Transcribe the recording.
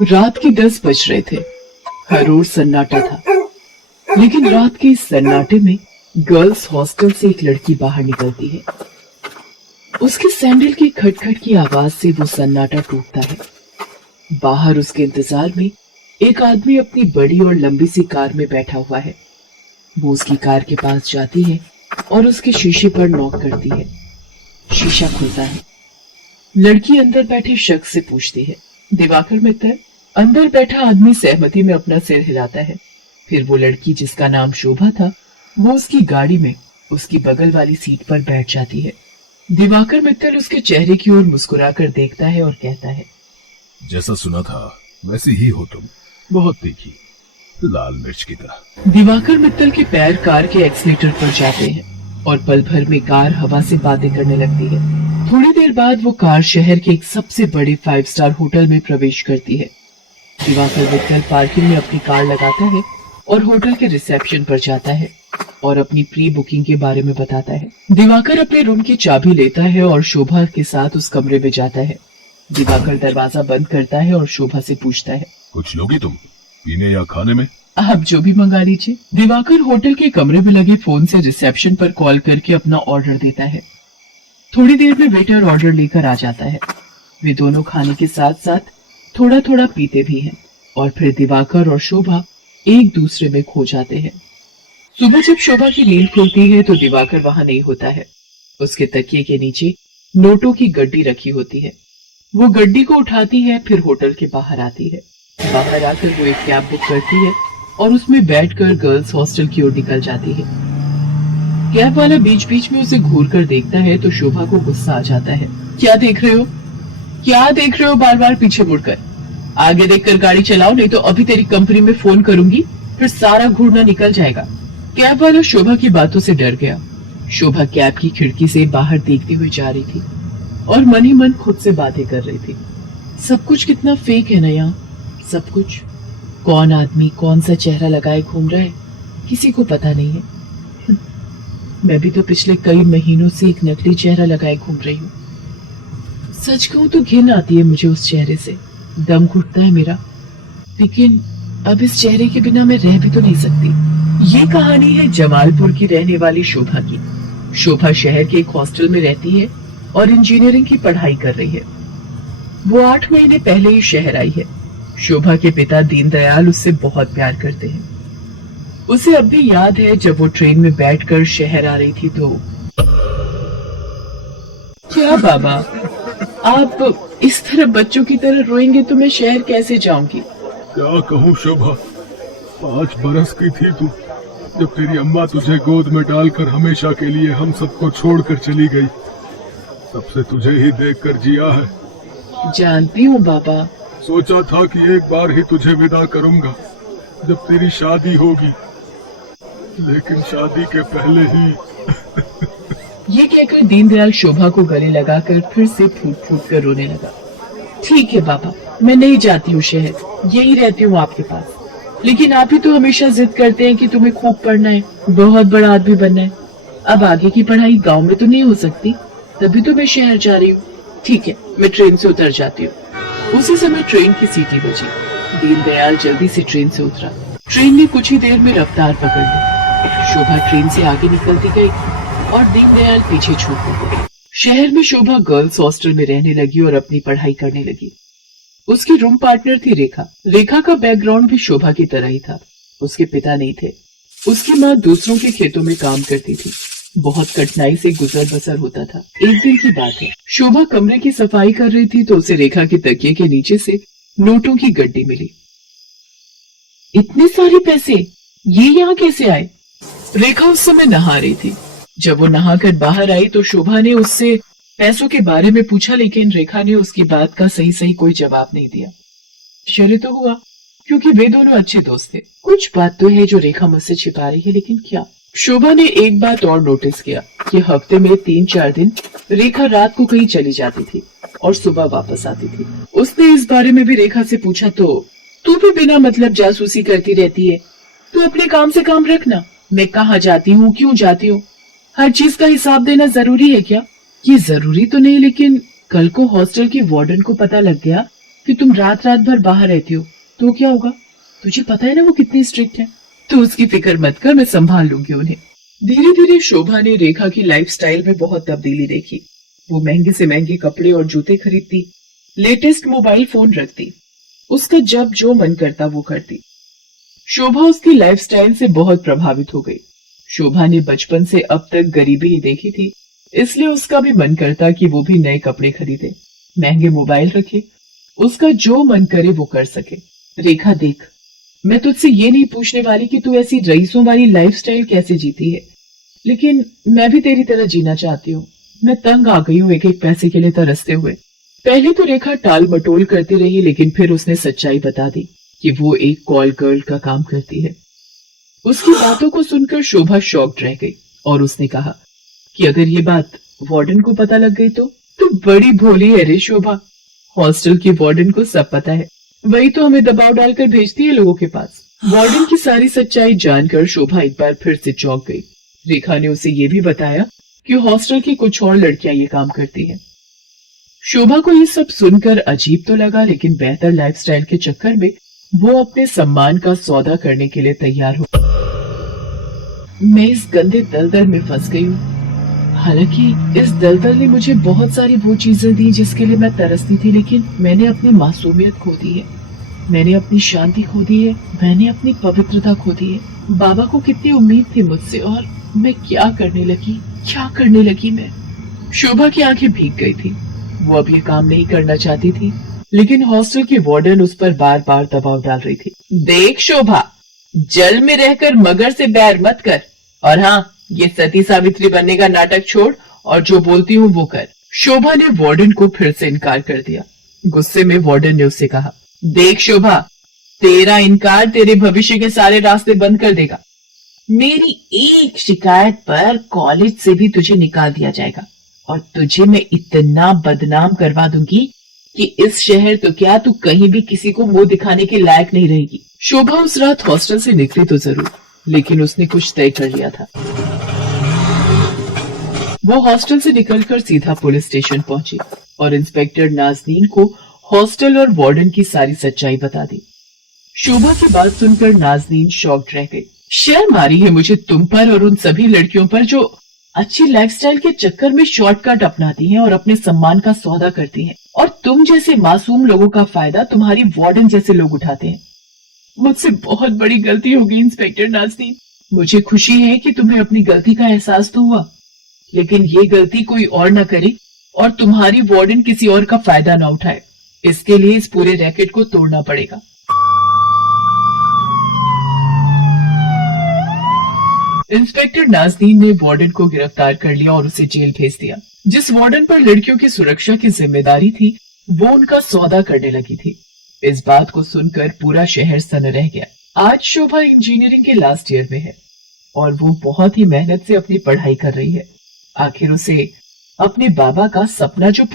रात के 10 बज रहे थे। हर ओर सन्नाटा था, लेकिन रात के इस सन्नाटे में गर्ल्स हॉस्टल से एक लड़की बाहर निकलती है। उसके सैंडल की खटखट की आवाज से वो सन्नाटा टूटता है। बाहर उसके इंतजार में एक आदमी अपनी बड़ी और लंबी सी कार में बैठा हुआ है। वो उसकी कार के पास जाती है और उसके शीशे पर नॉक करती है। शीशा खुलता है। लड़की अंदर बैठे शख्स से पूछती है, दिवाकर मित्तल? अंदर बैठा आदमी सहमति में अपना सिर हिलाता है। फिर वो लड़की, जिसका नाम शोभा था, वो उसकी गाड़ी में उसकी बगल वाली सीट पर बैठ जाती है। दिवाकर मित्तल उसके चेहरे की ओर मुस्कुराकर देखता है और कहता है, जैसा सुना था वैसे ही हो तुम, बहुत तीखी, लाल मिर्च की तरह। दिवाकर मित्तल के पैर कार के एक्सीलेटर पर जाते हैं और पल भर में कार हवा से बातें करने लगती है। थोड़ी देर बाद वो कार शहर के एक सबसे बड़े 5 स्टार होटल में प्रवेश करती है। दिवाकर मित्तल पार्किंग में अपनी कार लगाता है और होटल के रिसेप्शन पर जाता है और अपनी प्री बुकिंग के बारे में बताता है। दिवाकर अपने रूम की चाबी लेता है और शोभा के साथ उस कमरे में जाता है। दिवाकर दरवाजा बंद करता है और शोभा से पूछता है, कुछ लोगी तुम, पीने या खाने में? आप जो भी मंगा लीजिए। दिवाकर होटल के कमरे में लगे फोन से रिसेप्शन पर कॉल करके अपना ऑर्डर देता है। थोड़ी देर में वेटर ऑर्डर लेकर आ जाता है। वे दोनों खाने के साथ साथ थोड़ा थोड़ा पीते भी हैं और फिर दिवाकर और शोभा एक दूसरे में खो जाते हैं। सुबह जब शोभा की नींद खुलती है तो दिवाकर वहां नहीं होता है। उसके तकिए के नीचे नोटों की गड्डी रखी होती है। वो गड्डी को उठाती है, फिर होटल के बाहर आती है। बाहर आकर वो एक कैब बुक करती है और उसमें बैठकर गर्ल्स हॉस्टल की ओर निकल जाती है। कैब वाला बीच बीच में उसे घूर कर देखता है तो शोभा को गुस्सा आ जाता है। क्या देख रहे हो? क्या देख रहे हो बार बार पीछे मुड़कर? आगे देखकर गाड़ी चलाओ, नहीं तो अभी तेरी कंपनी में फोन करूंगी, फिर सारा घूरना निकल जाएगा। कैब वाला शोभा की बातों से डर गया। शोभा कैब की खिड़की से बाहर देखती हुई जा रही थी और मन ही मन खुद से बातें कर रही थी। सब कुछ कितना फेक है ना यहाँ, सब कुछ। कौन आदमी कौन सा चेहरा लगाए घूम रहा है, किसी को पता नहीं है। मैं भी तो पिछले कई महीनों से एक नकली चेहरा लगाए घूम रही हूँ। सच कहूं तो घिन आती है मुझे उस चेहरे से, दम घुटता है मेरा। लेकिन अब इस चेहरे के बिना मैं रह भी तो नहीं सकती। ये कहानी है जमालपुर की रहने वाली शोभा की। शोभा शहर के एक हॉस्टल में रहती है और इंजीनियरिंग की पढ़ाई कर रही है। वो 8 महीने पहले ही शहर आई है। शोभा के पिता दीनदयाल उससे बहुत प्यार करते हैं। उसे अब भी याद है जब वो ट्रेन में बैठकर शहर आ रही थी तो। क्या बाबा, आप इस तरह बच्चों की तरह रोएंगे तो मैं शहर कैसे जाऊंगी? क्या कहूँ शोभा, 5 बरस की थी तू जब तेरी अम्मा तुझे गोद में डालकर हमेशा के लिए हम सबको छोड़कर चली गई। तब से तुझे ही देखकर जिया है। जानती हूँ बाबा। सोचा था कि एक बार ही तुझे विदा करूंगा जब तेरी शादी होगी, लेकिन शादी के पहले ही। ये कहकर दीनदयाल शोभा को गले लगाकर फिर से फूट फूट कर रोने लगा। ठीक है बाबा, मैं नहीं जाती हूँ शहर, यही रहती हूँ आपके पास। लेकिन आप ही तो हमेशा जिद करते हैं कि तुम्हें खूब पढ़ना है, बहुत बड़ा आदमी बनना है। अब आगे की पढ़ाई गांव में तो नहीं हो सकती, तभी तो मैं शहर जा रही हूँ। ठीक है, मैं ट्रेन से उतर जाती हूँ। उसी समय ट्रेन की सीटी बजी। दीनदयाल जल्दी से ट्रेन से उतरा। ट्रेन ने कुछ ही देर में रफ्तार पकड़ ली। शोभा ट्रेन से आगे निकलती गई और दीनदयाल पीछे छूट गए। शहर में शोभा गर्ल्स हॉस्टल में रहने लगी और अपनी पढ़ाई करने लगी। उसकी रूम पार्टनर थी रेखा। रेखा का बैकग्राउंड भी शोभा की तरह ही था। उसके पिता नहीं थे। उसकी माँ दूसरों के खेतों में काम करती थी। बहुत कठिनाई से गुजर बसर होता था। एक दिन की बात है, शोभा कमरे की सफाई कर रही थी तो उसे रेखा के तकिए के नीचे से नोटों की गड्डी मिली। इतने सारे पैसे, ये यहाँ कैसे आए? रेखा उस समय नहा रही थी। जब वो नहाकर बाहर आई तो शोभा ने उससे पैसों के बारे में पूछा, लेकिन रेखा ने उसकी बात का सही सही कोई जवाब नहीं दिया। आश्चर्य तो हुआ, क्योंकि वे दोनों अच्छे दोस्त थे। कुछ बात तो है जो रेखा मुझसे छिपा रही है, लेकिन क्या? शोभा ने एक बात और नोटिस किया कि हफ्ते में 3-4 दिन रेखा रात को कहीं चली जाती थी और सुबह वापस आती थी। उसने इस बारे में भी रेखा से पूछा तो, तू भी बिना मतलब जासूसी करती रहती है, तू अपने काम से काम रखना। मैं कहाँ जाती हूँ, क्यों जाती हूँ, हर चीज का हिसाब देना जरूरी है क्या? ये जरूरी तो नहीं, लेकिन कल को हॉस्टल के वार्डन को पता लग गया कि तुम रात रात भर बाहर रहती हो तो क्या होगा? तुझे पता है ना वो कितनी स्ट्रिक्ट है। तो उसकी फिक्र मत कर, मैं संभाल लूंगी उन्हें। धीरे धीरे शोभा ने रेखा की लाइफस्टाइल में बहुत तब्दीली देखी। वो महंगे से महंगे कपड़े और जूते खरीदती, लेटेस्ट मोबाइल फोन रखती, उसका जब जो मन करता वो करती। शोभा उसकी लाइफस्टाइल से बहुत प्रभावित हो गई। शोभा ने बचपन से अब तक गरीबी ही देखी थी, इसलिए उसका भी मन करता कि वो भी नए कपड़े खरीदे, महंगे मोबाइल रखे, उसका जो मन करे वो कर सके। रेखा देख, मैं तुझसे ये नहीं पूछने वाली कि तू ऐसी रईसों वाली लाइफस्टाइल कैसे जीती है, लेकिन मैं भी तेरी तरह जीना चाहती हूँ। मैं तंग आ गई हूँ एक एक पैसे के लिए तरसते हुए। पहले तो रेखा टाल मटोल करती रही, लेकिन फिर उसने सच्चाई बता दी कि वो एक कॉल गर्ल का काम करती है। उसकी बातों को सुनकर शोभा शॉक्ड रह गई और उसने कहा कि अगर ये बात वार्डन को पता लग गई तो बड़ी भोली है रे शोभा। हॉस्टल की वार्डन को सब पता है, वही तो हमें दबाव डालकर भेजती है लोगों के पास। वार्डन की सारी सच्चाई जानकर शोभा एक बार फिर से चौंक गई। रेखा ने उसे ये भी बताया कि हॉस्टल की कुछ और लड़कियां ये काम करती हैं। शोभा को ये सब सुनकर अजीब तो लगा, लेकिन बेहतर लाइफस्टाइल के चक्कर में वो अपने सम्मान का सौदा करने के लिए तैयार हो। मैं इस गंदे दलदल में फंस गई हूँ। हालांकि इस दलदल ने मुझे बहुत सारी वो चीजें दी जिसके लिए मैं तरसती थी, लेकिन मैंने अपनी मासूमियत खो दी है, मैंने अपनी शांति खो दी है, मैंने अपनी पवित्रता खो दी है। बाबा को कितनी उम्मीद थी मुझसे, और मैं क्या करने लगी मैं। शोभा की आंखें भीग गई थी। वो अब ये काम नहीं करना चाहती थी, लेकिन हॉस्टल की वार्डन उस पर बार बार दबाव डाल रही थी। देख शोभा, जल में रहकर मगर से बैर मत कर, और हाँ, ये सती सावित्री बनने का नाटक छोड़ और जो बोलती हूँ वो कर। शोभा ने वार्डन को फिर से इनकार कर दिया। गुस्से में वार्डन ने उससे कहा, देख शोभा, तेरा इनकार तेरे भविष्य के सारे रास्ते बंद कर देगा। मेरी एक शिकायत पर कॉलेज से भी तुझे निकाल दिया जाएगा, और तुझे मैं इतना बदनाम करवा दूंगी कि इस शहर तो क्या, तू कहीं भी किसी को मुंह दिखाने के लायक नहीं रहेगी। शोभा उस रात हॉस्टल से निकली तो जरूर, लेकिन उसने कुछ तय कर लिया था। वो हॉस्टल से निकलकर सीधा पुलिस स्टेशन पहुंची और इंस्पेक्टर नाज़नीन को हॉस्टल और वार्डन की सारी सच्चाई बता दी। शोभा की बात सुनकर नाज़नीन शॉक्ड रह गई। शर्म आ रही है मुझे तुम पर और उन सभी लड़कियों पर जो अच्छी लाइफस्टाइल के चक्कर में शॉर्टकट अपनाती हैं और अपने सम्मान का सौदा करती हैं, और तुम जैसे मासूम लोगों का फायदा तुम्हारी वार्डन जैसे लोग उठाते हैं। मुझसे बहुत बड़ी गलती हो गई इंस्पेक्टर नाज़नीन। मुझे खुशी है कि तुम्हें अपनी गलती का एहसास तो हुआ, लेकिन ये गलती कोई और न करे और तुम्हारी वार्डन किसी और का फायदा न उठाए। इसके लिए इस पूरे रैकेट को तोड़ना पड़ेगा। इंस्पेक्टर नाज़नीन ने वार्डन को गिरफ्तार कर लिया और उसे जेल भेज दिया। जिस वार्डन पर लड़कियों की सुरक्षा की जिम्मेदारी थी, वो उनका सौदा करने लगी थी। इस बात को सुनकर पूरा शहर सन रह गया। आज शोभा इंजीनियरिंग के लास्ट ईयर में है और वो बहुत ही मेहनत से अपनी पढ़ाई कर रही है। आखिर उसे अपने बाबा का सपना जो पूरा